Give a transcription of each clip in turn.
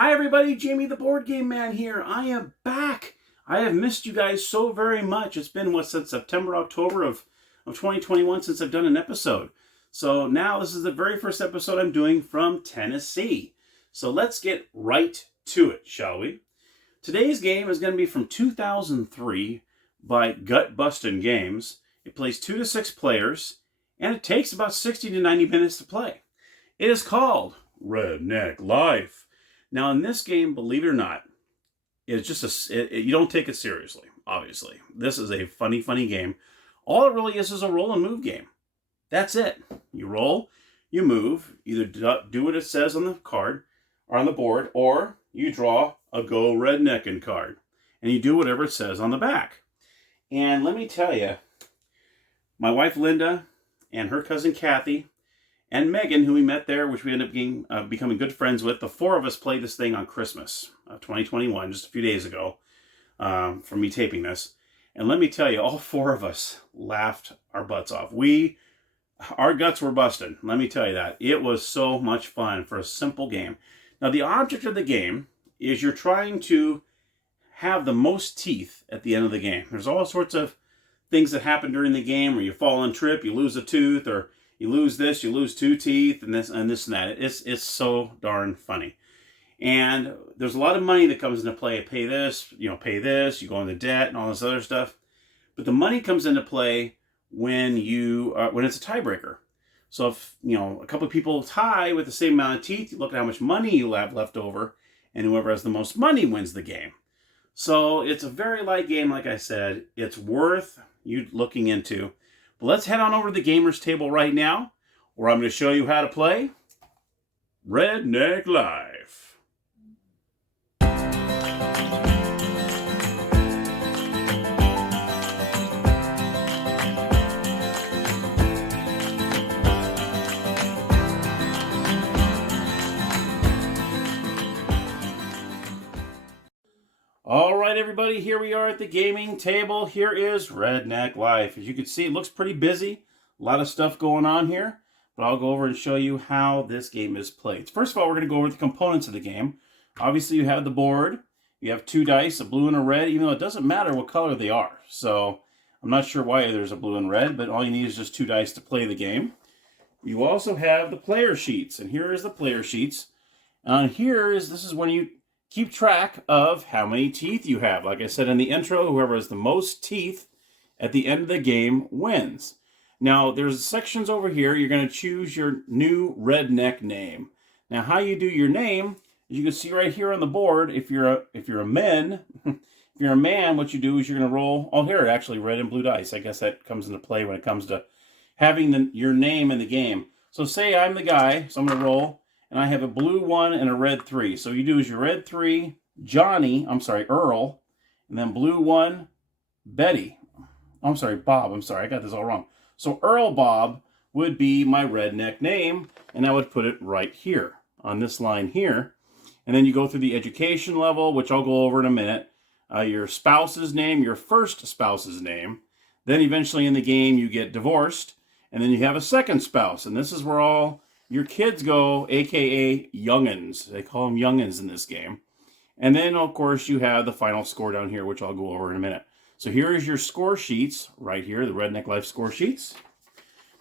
Hi everybody, Jamie the Board Game Man here. I am back. I have missed you guys so very much. It's been, since September, October of 2021 since I've done an episode. So now this is the very first episode I'm doing from Tennessee. So let's get right to it, shall we? Today's game is going to be from 2003 by Bustin Games. It plays 2 to 6 players, and it takes about 60 to 90 minutes to play. It is called Redneck Life. Now, in this game, believe it or not, it's just you don't take it seriously, obviously. This is a funny game. All it really is a roll and move game. That's it. You roll, you move, either do what it says on the card or on the board, or you draw a Go Redneckin' card, and you do whatever it says on the back. And let me tell you, my wife Linda and her cousin Kathy and Megan, who we met there, which we ended up becoming good friends with, the 4 of us played this thing on Christmas of 2021, just a few days ago, from me taping this. And let me tell you, all 4 of us laughed our butts off. Our guts were busting, let me tell you that. It was so much fun for a simple game. Now, the object of the game is you're trying to have the most teeth at the end of the game. There's all sorts of things that happen during the game where you fall and trip, you lose a tooth, or you lose this, you lose 2 teeth, and this and that. It's so darn funny. And there's a lot of money that comes into play. Pay this, you go into debt and all this other stuff. But the money comes into play when it's a tiebreaker. So if a couple of people tie with the same amount of teeth, you look at how much money you have left over, and whoever has the most money wins the game. So it's a very light game, like I said. It's worth you looking into. But let's head on over to the gamers table right now, where I'm going to show you how to play Redneck Life. All right, everybody, here we are at the gaming table. Here is Redneck Life. As you can see, it looks pretty busy. A lot of stuff going on here, but I'll go over and show you how this game is played. First of all, we're going to go over the components of the game. Obviously, you have the board. You have 2 dice, a blue and a red, even though it doesn't matter what color they are. So I'm not sure why there's a blue and red, but all you need is just 2 dice to play the game. You also have the player sheets, and here is the player sheets. This is when you keep track of how many teeth you have. Like I said in the intro, whoever has the most teeth at the end of the game wins. Now, there's sections over here. You're going to choose your new redneck name. Now, how you do your name, as you can see right here on the board, if you're a man, what you do is you're going to roll. Oh, here, actually, red and blue dice. I guess that comes into play when it comes to having your name in the game. So say I'm the guy, so I'm going to roll. And I have a blue 1 and a red 3. So you do is your red 3, Earl, and then blue 1, Bob. I got this all wrong. So Earl Bob would be my redneck name, and I would put it right here on this line here. And then you go through the education level, which I'll go over in a minute, your spouse's name, your first spouse's name. Then eventually in the game you get divorced, and then you have a second spouse, and this is where all your kids go, a.k.a. youngins. They call them youngins in this game. And then, of course, you have the final score down here, which I'll go over in a minute. So here is your score sheets right here, the Redneck Life score sheets.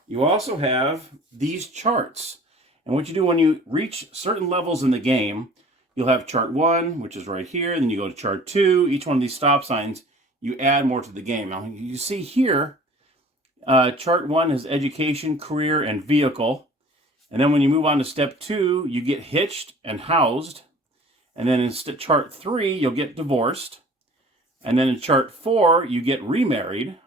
You also have these charts. And what you do when you reach certain levels in the game, you'll have chart 1, which is right here. Then you go to chart 2. Each one of these stop signs, you add more to the game. Now, you see here, chart 1 is education, career, and vehicle. And then when you move on to step 2, you get hitched and housed. And then in chart 3, you'll get divorced. And then in chart 4, you get remarried.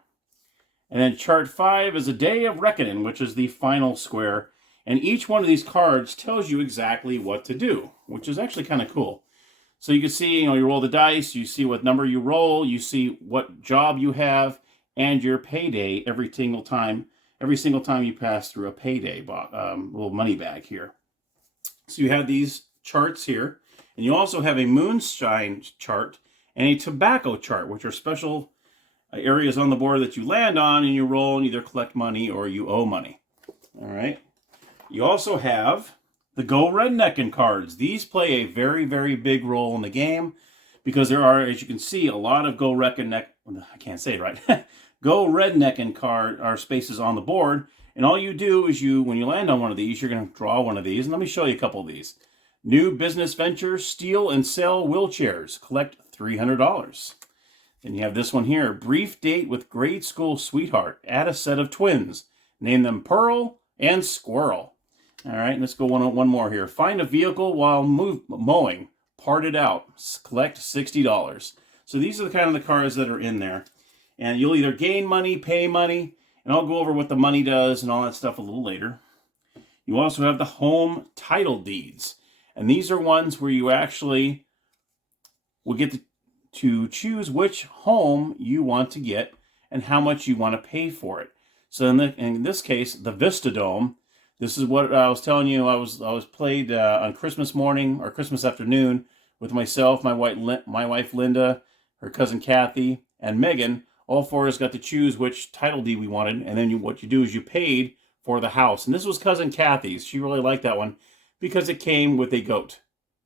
And then chart 5 is a day of reckoning, which is the final square. And each one of these cards tells you exactly what to do, which is actually kind of cool. So you can see, you roll the dice, you see what number you roll, you see what job you have, and your payday every single time you pass through a payday little money bag here. So you have these charts here, and you also have a moonshine chart and a tobacco chart, which are special areas on the board that you land on, and you roll and either collect money or you owe money. All right. You also have the Go Redneck cards. These play a very, very big role in the game because there are, as you can see, a lot of Go Redneck, I can't say it right, Go Redneck card are spaces on the board. And all you do is when you land on one of these, you're going to draw one of these. And let me show you a couple of these. New business venture, steal and sell wheelchairs. Collect $300. Then you have this one here. Brief date with grade school sweetheart. Add a set of twins. Name them Pearl and Squirrel. All right, let's go one more here. Find a vehicle while mowing. Part it out. Collect $60. So these are the kind of the cards that are in there. And you'll either gain money, pay money, and I'll go over what the money does and all that stuff a little later. You also have the home title deeds. And these are ones where you actually will get to choose which home you want to get and how much you want to pay for it. So in this case, the Vista Dome, this is what I was telling you. I was played on Christmas morning or Christmas afternoon with myself, my wife Linda, her cousin Kathy, and Megan. All four of us got to choose which title deed we wanted, and then what you do is you paid for the house. And this was cousin Kathy's. She really liked that one because it came with a goat.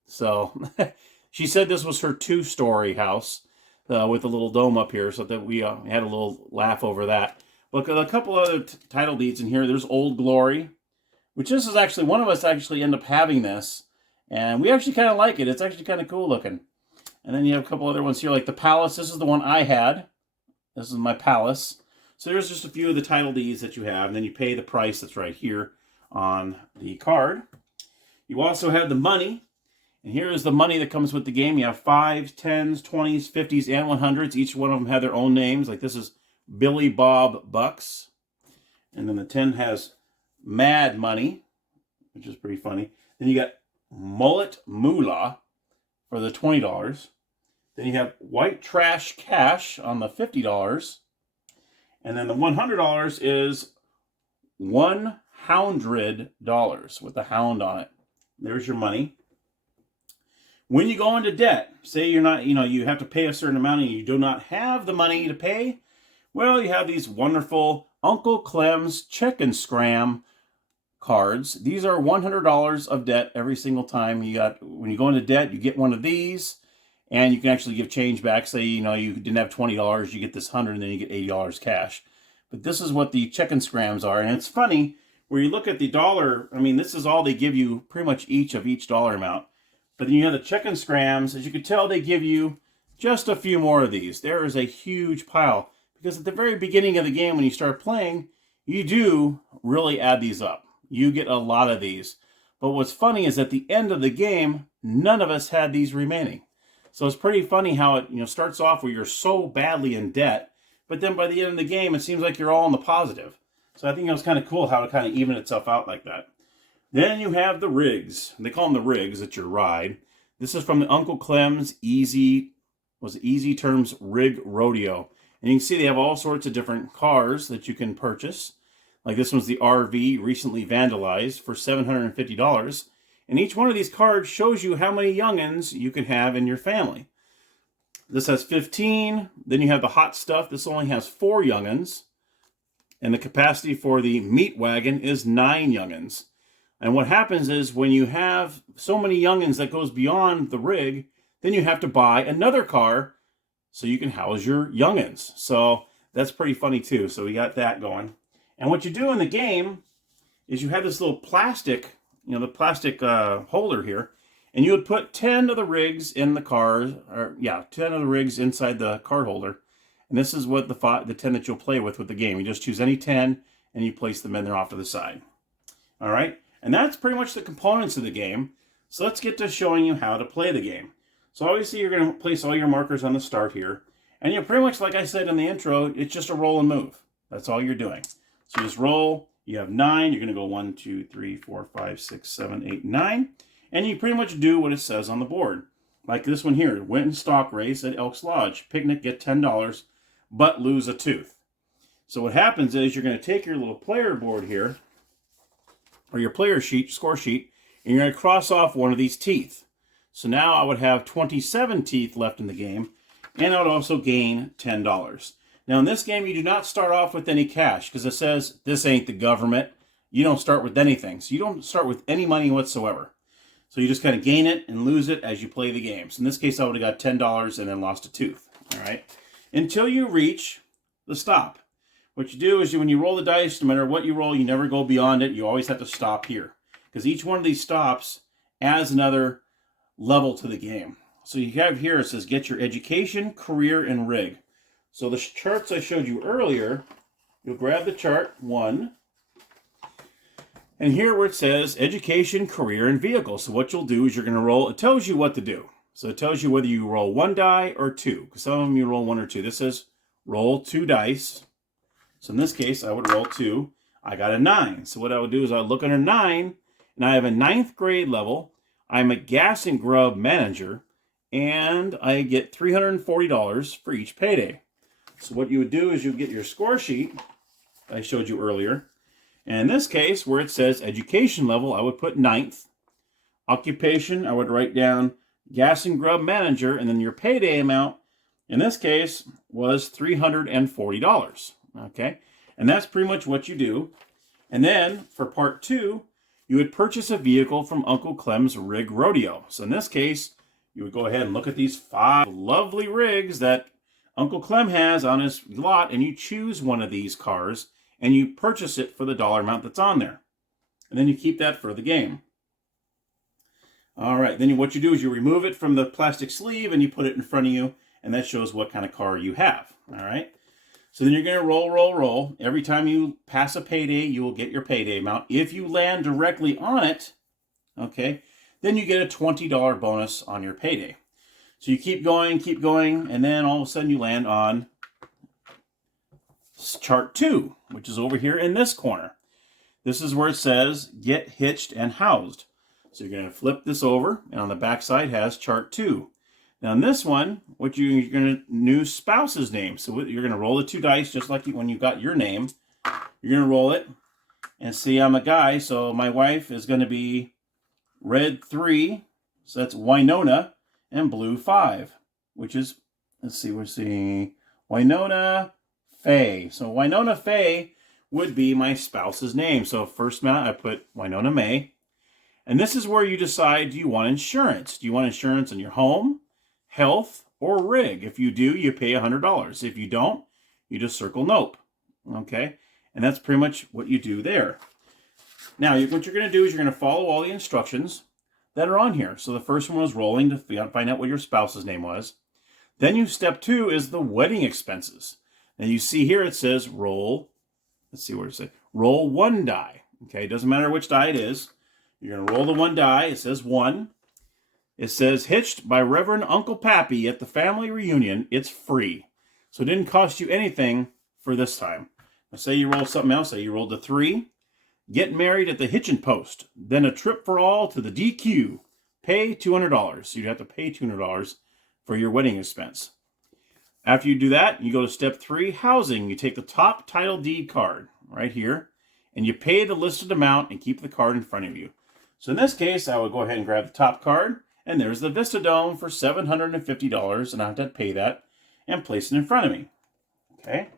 So she said this was her 2-story house with a little dome up here, so that we had a little laugh over that. But a couple other title deeds in here. There's Old Glory, which this is actually, one of us actually end up having this, and we actually kind of like it. It's actually kind of cool looking. And then you have a couple other ones here, like the Palace. This is the one I had. This is my Palace. So there's just a few of the title deeds that you have, and then you pay the price that's right here on the card. You also have the money, and here is the money that comes with the game. You have 5s, 10s, 20s, 50s, and 100s. Each one of them have their own names. Like this is Billy Bob Bucks. And then the 10 has Mad Money, which is pretty funny. Then you got Mullet Moolah for the $20. Then you have White Trash Cash on the $50. And then the $100 is $100 with the hound on it. There's your money. When you go into debt, say you're not, you have to pay a certain amount and you do not have the money to pay, well, you have these wonderful Uncle Clem's Check and Scram cards. These are $100 of debt every single time. When you go into debt, you get one of these, and you can actually give change back. Say, you didn't have $20, you get this 100, and then you get $80 cash. But this is what the Check and Scrams are, and it's funny, where you look at the dollar, this is all they give you, pretty much each of each dollar amount. But then you have the Check and Scrams. As you can tell, they give you just a few more of these. There is a huge pile, because at the very beginning of the game, when you start playing, you do really add these up. You get a lot of these. But what's funny is at the end of the game, none of us had these remaining. So it's pretty funny how it starts off where you're so badly in debt, but then by the end of the game, it seems like you're all in the positive. So I think it was kind of cool how it kind of evened itself out like that. Then you have the rigs. They call them the rigs. It's your ride. This is from the Uncle Clem's Easy Terms Rig Rodeo. And you can see they have all sorts of different cars that you can purchase. Like this one's the RV, recently vandalized, for $750. And each one of these cards shows you how many youngins you can have in your family. This has 15. Then you have the hot stuff. This only has 4 youngins. And the capacity for the meat wagon is 9 youngins. And what happens is when you have so many youngins that goes beyond the rig, then you have to buy another car so you can house your youngins. So that's pretty funny too. So we got that going. And what you do in the game is you have this little plastic, the plastic holder here, and you would put 10 of the rigs in the cars, 10 of the rigs inside the card holder. And this is what the 10 that you'll play with the game. You just choose any 10 and you place them in there off to the side. All right. And that's pretty much the components of the game. So let's get to showing you how to play the game. So obviously you're going to place all your markers on the start here. And pretty much, like I said in the intro, it's just a roll and move. That's all you're doing. So you just roll. You have 9. You're going to go 1, 2, 3, 4, 5, 6, 7, 8, 9. And you pretty much do what it says on the board. Like this one here. Went in stock race at Elks Lodge. Picnic, get $10, but lose a tooth. So what happens is you're going to take your little player board here, or your player sheet, score sheet, and you're going to cross off one of these teeth. So now I would have 27 teeth left in the game, and I would also gain $10. Now in this game, you do not start off with any cash, because it says, this ain't the government. you don't start with anything. So you don't start with any money whatsoever. So you just kind of gain it and lose it as you play the games. In this case, I would have got $10 and then lost a tooth. All right, until you reach the stop. What you do is when you roll the dice, no matter what you roll, you never go beyond it. You always have to stop here because each one of these stops adds another level to the game. So you have here, it says get your education, career, and rig. So the charts I showed you earlier, you'll grab the chart 1. And here where it says education, career, and vehicle. So what you'll do is you're going to roll. It tells you what to do. So it tells you whether you roll 1 die or 2. Because some of them you roll 1 or 2. This says roll 2 dice. So in this case, I would roll 2. I got a 9. So what I would do is I would look under 9. And I have a 9th grade level. I'm a gas and grub manager. And I get $340 for each payday. So what you would do is you get your score sheet I showed you earlier. And in this case, where it says education level, I would put 9th. Occupation, I would write down gas and grub manager, and then your payday amount, in this case, was $340. Okay? And that's pretty much what you do. And then, for part 2, you would purchase a vehicle from Uncle Clem's Rig Rodeo. So in this case, you would go ahead and look at these 5 lovely rigs that Uncle Clem has on his lot, and you choose one of these cars, and you purchase it for the dollar amount that's on there. And then you keep that for the game. All right, then what you do is you remove it from the plastic sleeve and you put it in front of you, and that shows what kind of car you have. All right, so then you're going to roll, roll, roll. Every time you pass a payday, you will get your payday amount. If you land directly on it, okay, then you get a $20 bonus on your payday. So you keep going, and then all of a sudden you land on chart 2, which is over here in this corner. This is where it says get hitched and housed. So you're going to flip this over, and on the back side has chart 2. Now in this one, you're going to new spouse's name. So you're going to roll the 2 dice just like when you got your name. You're going to roll it and see I'm a guy, so my wife is going to be red 3, so that's Winona, and blue 5, which is, let's see, we're seeing Winona Faye. So Winona Faye would be my spouse's name. So first amount, I put Winona May. And this is where you decide, do you want insurance? Do you want insurance on your home, health, or rig? If you do, you pay $100. If you don't, you just circle nope. Okay? And that's pretty much what you do there. Now, what you're going to do is you're going to follow all the instructions that are on here. So the first one was rolling to find out what your spouse's name was. Then step 2 is the wedding expenses. Now you see here it says roll, let's see where it says, roll 1 die. Okay, it doesn't matter which die it is. You're going to roll the 1 die. It says 1. It says hitched by Reverend Uncle Pappy at the family reunion. It's free. So it didn't cost you anything for this time. Now say you roll something else. Say you rolled a 3. Get married at the hitching post. Then a trip for all to the DQ. Pay $200. So you'd have to pay $200 for your wedding expense. After you do that, you go to step 3, housing. You take the top title deed card right here, and you pay the listed amount and keep the card in front of you. So in this case, I would go ahead and grab the top card, and there's the Vista Dome for $750, and I have to pay that and place it in front of me. Okay.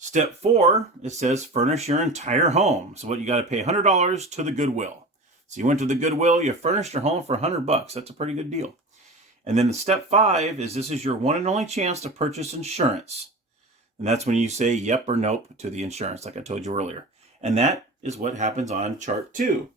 Step 4, it says furnish your entire home. So what you got to pay $100 to the Goodwill. So you went to the Goodwill, you furnished your home for $100. That's a pretty good deal. And then step 5 is this is your one and only chance to purchase insurance. And that's when you say yep or nope to the insurance, like I told you earlier. And that is what happens on chart 2.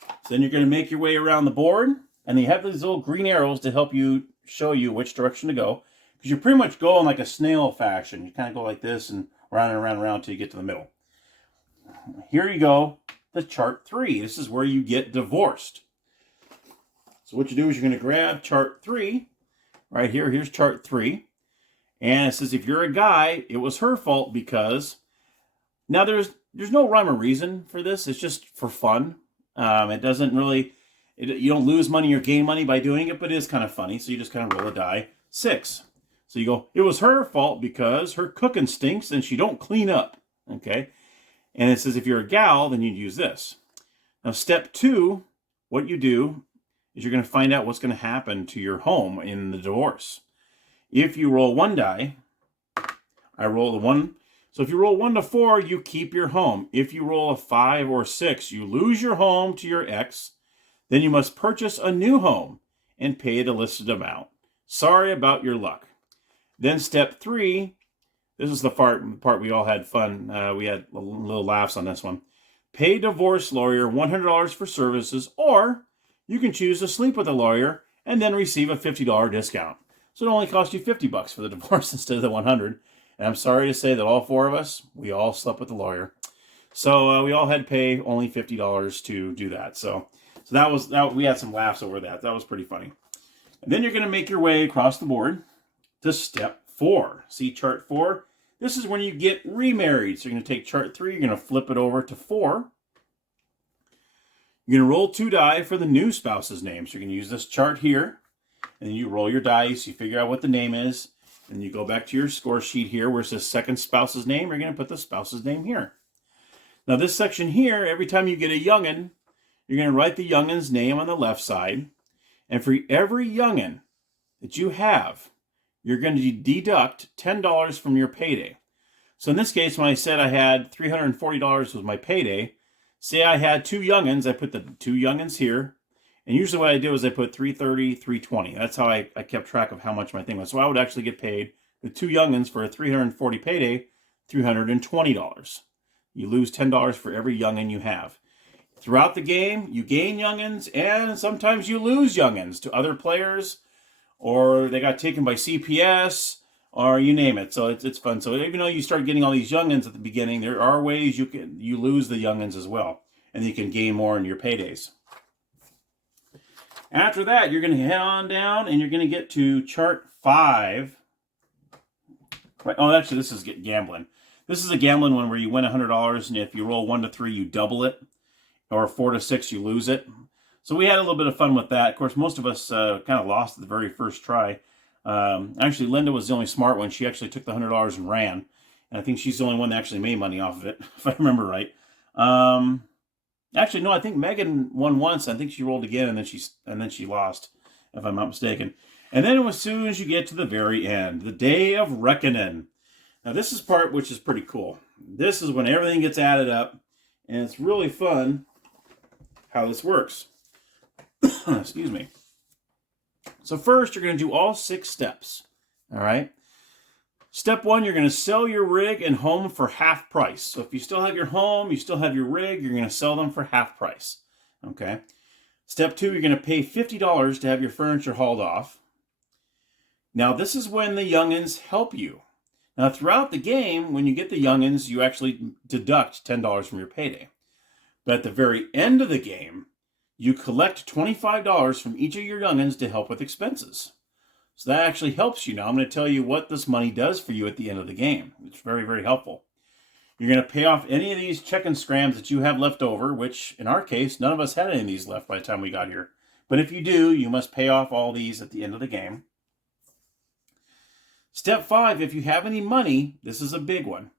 So then you're going to make your way around the board, and you have these little green arrows to help you show you which direction to go. Because you're pretty much going like a snail fashion. You kind of go like this and around and around and around until you get to the middle. Here you go, the chart 3. This is where you get divorced. So what you do is you're going to grab chart 3, right here. Here's chart 3. And it says if you're a guy, it was her fault because... Now there's no rhyme or reason for this. It's just for fun. It doesn't really... you don't lose money or gain money by doing it, but it is kind of funny. So you just kind of roll a die. 6. So you go, it was her fault because her cooking stinks and she don't clean up. Okay? And it says if you're a gal, then you'd use this. Now step 2, what you do is you're going to find out what's going to happen to your home in the divorce. If you roll 1 die, I roll the 1 So if you roll 1 to 4, you keep your home. If you roll a 5 or 6, you lose your home to your ex. Then you must purchase a new home and pay the listed amount. Sorry about your luck. Then step 3, this is the part we all had fun. We had little laughs on this one. Pay divorce lawyer $100 for services, or you can choose to sleep with a lawyer and then receive a $50 discount. So it only cost you $50 for the divorce instead of the $100. And I'm sorry to say that all 4 of us, we all slept with the lawyer. So we all had to pay only $50 to do that. So we had some laughs over that. That was pretty funny. And then you're going to make your way across the board to step 4. See chart 4? This is when you get remarried. So you're going to take chart 3, you're going to flip it over to 4. You're going to roll 2 die for the new spouse's name. So you're going to use this chart here. And then you roll your dice, you figure out what the name is. And you go back to your score sheet here where it says second spouse's name. You're going to put the spouse's name here. Now this section here, every time you get a youngin', you're going to write the youngin's name on the left side. And for every youngin' that you have, you're going to deduct $10 from your payday. So in this case, when I said I had $340 was my payday, say I had 2 youngins, I put the 2 youngins here. And usually what I do is I put $330, $320. That's how I kept track of how much my thing was. So I would actually get paid with 2 youngins for a $340 payday, $320. You lose $10 for every youngin you have. Throughout the game, you gain youngins, and sometimes you lose youngins to other players, or they got taken by CPS, or you name it. So it's fun. So even though you start getting all these youngins at the beginning, there are ways you lose the youngins as well, and you can gain more in your paydays. After that, you're going to head on down, and you're going to get to chart 5. Right. Oh, actually, this is gambling. This is a gambling one where you win $100, and if you roll 1 to 3, you double it, or 4 to 6, you lose it. So we had a little bit of fun with that. Of course, most of us kind of lost at the very first try. Actually, Linda was the only smart one. She actually took the $100 and ran, and I think she's the only one that actually made money off of it, if I remember right. Actually, no, I think Megan won once. I think she rolled again, and then she lost, if I'm not mistaken. And then as soon as you get to the very end, the day of reckoning. Now, this is part which is pretty cool. This is when everything gets added up, and it's really fun how this works. Excuse me. So first, you're going to do all 6 steps. All right. Step 1, you're going to sell your rig and home for half price. So if you still have your home, you still have your rig, you're going to sell them for half price. Okay. Step 2, you're going to pay $50 to have your furniture hauled off. Now, this is when the youngins help you. Now, throughout the game, when you get the youngins, you actually deduct $10 from your payday. But at the very end of the game, you collect $25 from each of your youngins to help with expenses. So that actually helps you. Now, I'm going to tell you what this money does for you at the end of the game. It's very, very helpful. You're going to pay off any of these check-in scrams that you have left over, which in our case, none of us had any of these left by the time we got here. But if you do, you must pay off all these at the end of the game. Step 5, if you have any money, this is a big one.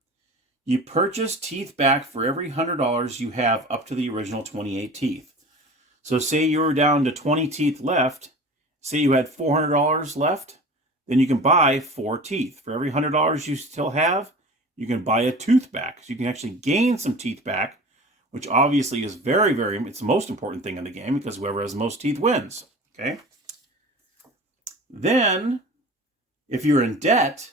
You purchase teeth back for every $100 you have up to the original 28 teeth. So say you were down to 20 teeth left, say you had $400 left, then you can buy 4 teeth. For every $100 you still have, you can buy a tooth back. So you can actually gain some teeth back, which obviously is very, very, it's the most important thing in the game because whoever has the most teeth wins. Okay. Then, if you're in debt,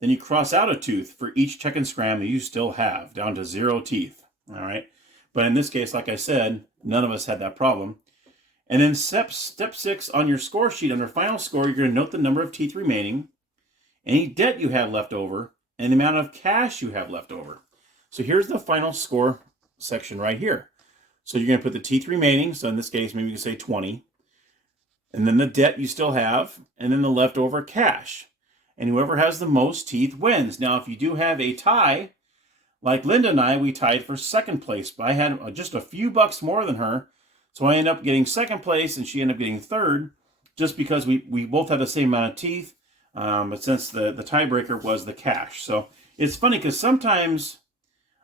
then you cross out a tooth for each check and scram that you still have, down to 0 teeth. All right. But in this case, like I said, none of us had that problem. And then step 6 on your score sheet, under final score, you're going to note the number of teeth remaining, any debt you have left over, and the amount of cash you have left over. So here's the final score section right here. So you're going to put the teeth remaining. So in this case, maybe you can say 20. And then the debt you still have, and then the leftover cash. And whoever has the most teeth wins. Now, if you do have a tie, like Linda and I, we tied for second place. But I had just a few bucks more than her. So I ended up getting second place, and she ended up getting third, just because we both had the same amount of teeth. But since the tiebreaker was the cash. So it's funny because sometimes,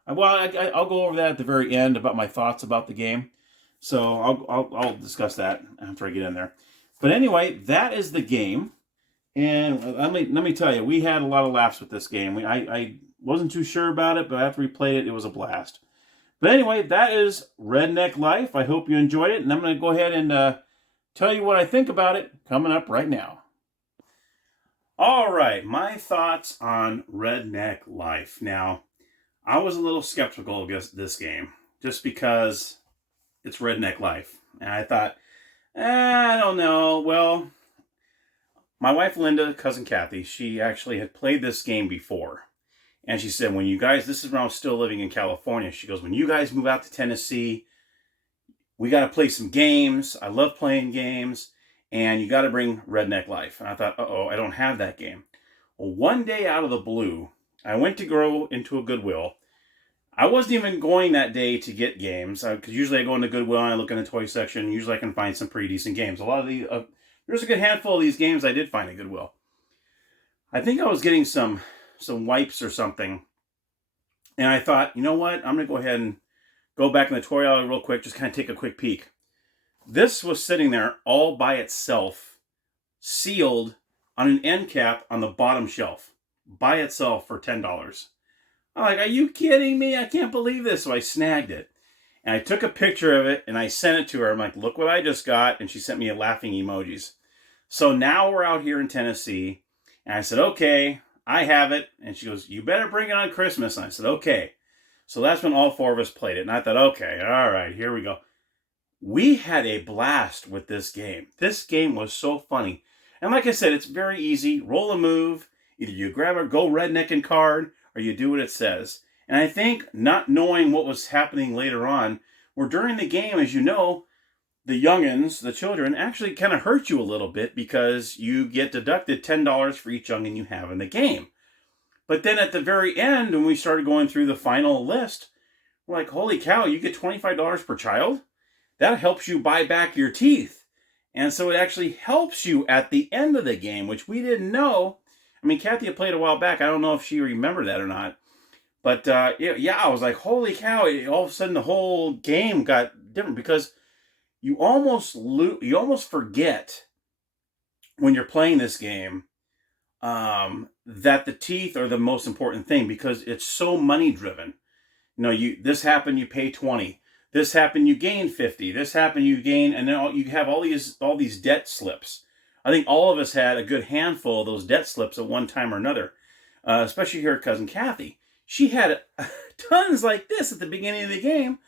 well, I'll go over that at the very end about my thoughts about the game. So I'll discuss that after I get in there. But anyway, that is the game. And let me tell you, we had a lot of laughs with this game. Wasn't too sure about it, but after we played it, it was a blast. But anyway, that is Redneck Life. I hope you enjoyed it, and I'm going to go ahead and tell you what I think about it coming up right now. All right, my thoughts on Redneck Life. Now, I was a little skeptical of this game just because it's Redneck Life. And I thought, I don't know. Well, my wife Linda, cousin Kathy, she actually had played this game before. And she said, when you guys, this is when I was still living in California, she goes, when you guys move out to Tennessee, we got to play some games. I love playing games. And you got to bring Redneck Life. And I thought, uh-oh, I don't have that game. Well, one day out of the blue, I went to go into a Goodwill. I wasn't even going that day to get games, because usually I go into Goodwill and I look in the toy section. Usually I can find some pretty decent games. A lot of these, there's a good handful of these games I did find at Goodwill. I think I was getting some wipes or something, and I thought, you know what? I'm going to go ahead and go back in the toy aisle real quick, just kind of take a quick peek. This was sitting there all by itself, sealed on an end cap on the bottom shelf, by itself for $10. I'm like, are you kidding me? I can't believe this. So I snagged it. And I took a picture of it and I sent it to her. I'm like, look what I just got. And she sent me a laughing emojis. So now we're out here in Tennessee. And I said, okay, I have it. And she goes, you better bring it on Christmas. And I said, okay. So that's when all four of us played it. And I thought, okay, all right, here we go. We had a blast with this game. This game was so funny. And like I said, it's very easy. Roll a move. Either you grab a go redneck and card, or you do what it says. And I think not knowing what was happening later on, where during the game, as you know, the youngins, the children, actually kind of hurt you a little bit because you get deducted $10 for each youngin you have in the game. But then at the very end, when we started going through the final list, we're like, holy cow, you get $25 per child? That helps you buy back your teeth. And so it actually helps you at the end of the game, which we didn't know. I mean, Kathy had played a while back. I don't know if she remembered that or not. But yeah, I was like, holy cow. All of a sudden, the whole game got different because you almost forget when you're playing this game that the teeth are the most important thing because it's so money driven. You know, this happened, you pay 20. This happened, you gain 50. This happened, you gain, and then you have all these debt slips. I think all of us had a good handful of those debt slips at one time or another, especially here at Cousin Kathy. She had tons like this at the beginning of the game,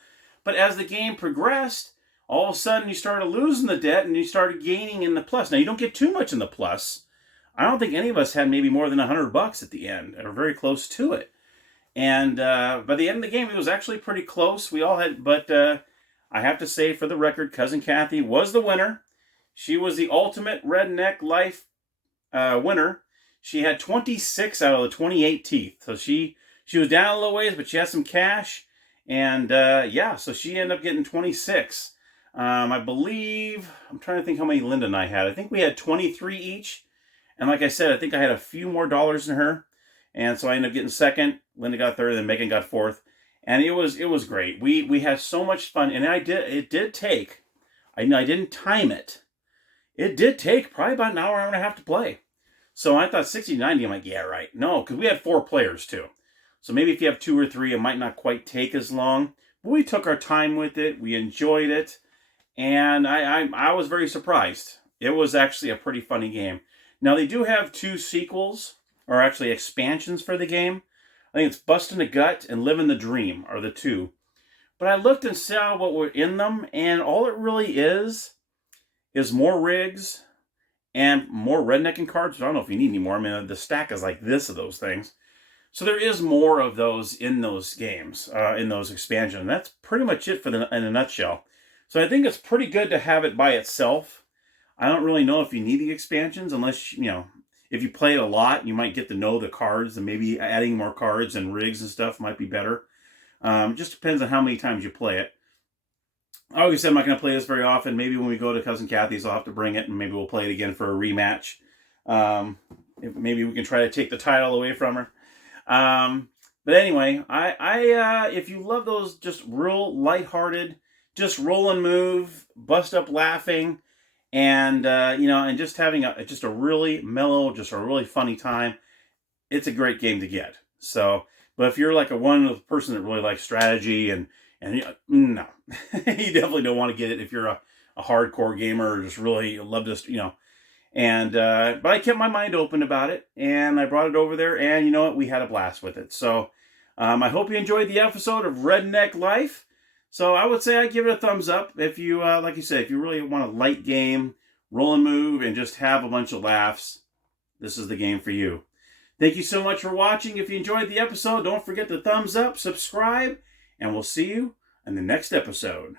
but as the game progressed, all of a sudden you started losing the debt and you started gaining in the plus. Now, you don't get too much in the plus. I don't think any of us had maybe more than $100 at the end, or very close to it. And by the end of the game, it was actually pretty close. We all had, but I have to say, for the record, Cousin Kathy was the winner. She was the ultimate Redneck Life winner. She had 26 out of the 28 teeth. So she was down a little ways, but she had some cash. And yeah, so she ended up getting 26. I believe, I'm trying to think how many Linda and I had. I think we had 23 each. And like I said, I think I had a few more dollars than her. And so I ended up getting second. Linda got third, and then Megan got fourth. And it was great. We had so much fun. And it did take, I didn't time it. It did take probably about an hour and a half to play. So I thought 60, 90, I'm like, yeah, right. No, because we had 4 players too. So maybe if you have 2 or 3, it might not quite take as long. But we took our time with it. We enjoyed it. And I was very surprised. It was actually a pretty funny game. Now, they do have 2 sequels, or actually expansions for the game. I think it's Bustin' a Gut and Living the Dream are the 2. But I looked and saw what were in them, and all it really is more rigs and more rednecking cards. I don't know if you need any more. I mean, the stack is like this of those things. So there is more of those in those games, in those expansions. And that's pretty much it in a nutshell. So I think it's pretty good to have it by itself. I don't really know if you need the expansions unless, if you play it a lot, you might get to know the cards, and maybe adding more cards and rigs and stuff might be better. Just depends on how many times you play it. I always said I'm not going to play this very often. Maybe when we go to Cousin Kathy's, I'll have to bring it, and maybe we'll play it again for a rematch. Maybe we can try to take the title away from her. But anyway, if you love those just real lighthearted, just roll and move, bust up laughing, and and just having a really mellow, just a really funny time, it's a great game to get. So, But if you're like a one person that really likes strategy and no, you definitely don't want to get it if you're a hardcore gamer or just really love this, And but I kept my mind open about it, and I brought it over there, and you know what? We had a blast with it. So I hope you enjoyed the episode of Redneck Life. So I would say I give it a thumbs up. If you, like you said, if you really want a light game, roll and move, and just have a bunch of laughs, this is the game for you. Thank you so much for watching. If you enjoyed the episode, don't forget to thumbs up, subscribe, and we'll see you in the next episode.